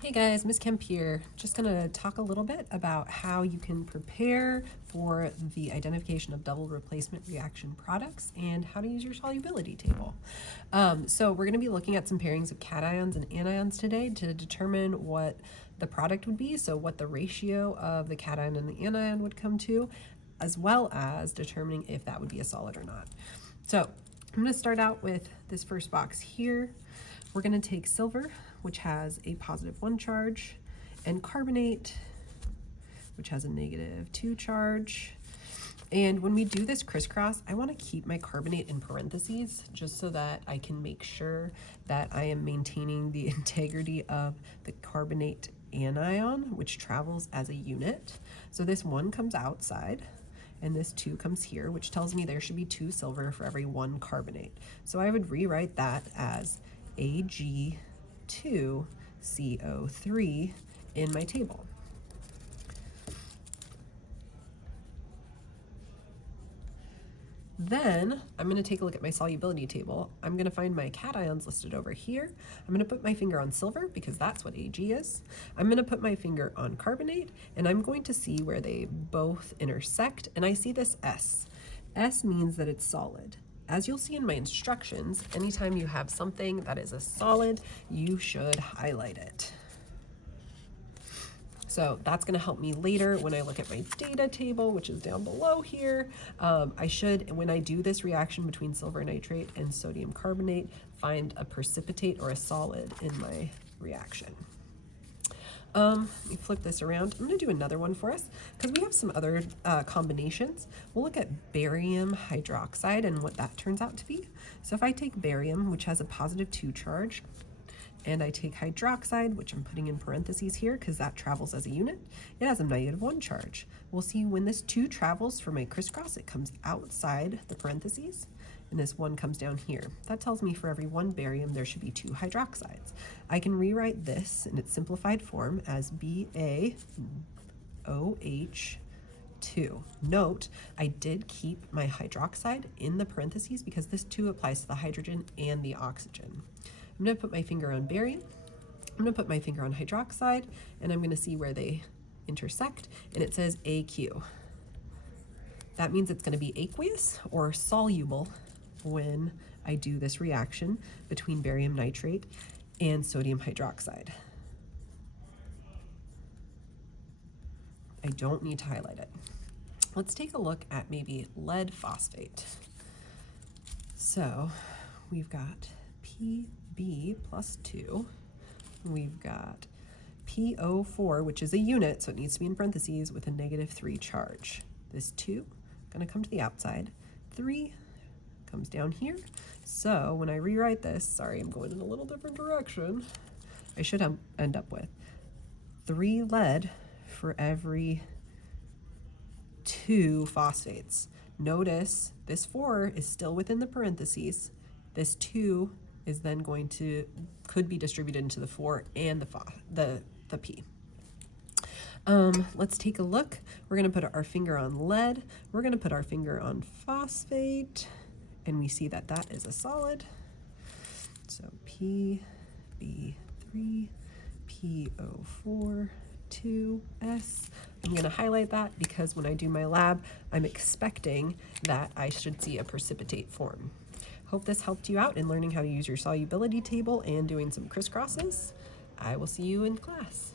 Hey guys, Ms. Kemp here. Just going to talk a little bit about how you can prepare for the identification of double replacement reaction products and how to use your solubility table. So we're going to be looking at some pairings of cations and anions today to determine what the product would be, so what the ratio of the cation and the anion would come to, as well as determining if that would be a solid or not. So I'm going to start out with this first box here. We're going to take silver, which has a +1 charge, and carbonate, which has a -2 charge. And when we do this crisscross, I want to keep my carbonate in parentheses just so that I can make sure that I am maintaining the integrity of the carbonate anion, which travels as a unit. So this 1 comes outside, and this 2 comes here, which tells me there should be 2 silver for every 1 carbonate. So I would rewrite that as Ag2CO3 in my table. Then I'm going to take a look at my solubility table. I'm going to find my cations listed over here. I'm going to put my finger on silver because that's what Ag is. I'm going to put my finger on carbonate, and I'm going to see where they both intersect, and I see this S. S means that it's solid. As you'll see in my instructions, anytime you have something that is a solid, you should highlight it. So that's going to help me later when I look at my data table, which is down below here. I should, when I do this reaction between silver nitrate and sodium carbonate, find a precipitate or a solid in my reaction. Let me flip this around. I'm going to do another one for us because we have some other combinations. We'll look at barium hydroxide and what that turns out to be. So if I take barium, which has a +2 charge, and I take hydroxide, which I'm putting in parentheses here because that travels as a unit, it has a -1 charge. We'll see when this 2 travels for my crisscross, it comes outside the parentheses, and this 1 comes down here. That tells me for every 1 barium, there should be 2 hydroxides. I can rewrite this in its simplified form as BaOH2. Note, I did keep my hydroxide in the parentheses because this 2 applies to the hydrogen and the oxygen. I'm going to put my finger on barium, I'm going to put my finger on hydroxide, and I'm going to see where they intersect, and it says AQ. That means it's going to be aqueous or soluble when I do this reaction between barium nitrate and sodium hydroxide. I don't need to highlight it. Let's take a look at maybe lead phosphate. So we've got Pb+2, we've got PO4, which is a unit, so it needs to be in parentheses with a -3 charge. This 2 going to come to the outside, 3 comes down here. So when I rewrite this, sorry, I'm going in a little different direction, I should end up with 3 lead for every 2 phosphates. Notice this 4 is still within the parentheses. This 2 is then could be distributed into the 4 and the P. Let's take a look. We're going to put our finger on lead. We're going to put our finger on phosphate, and we see that that is a solid. So Pb3, PO4, 2S. I'm going to highlight that because when I do my lab, I'm expecting that I should see a precipitate form. Hope this helped you out in learning how to use your solubility table and doing some crisscrosses. I will see you in class.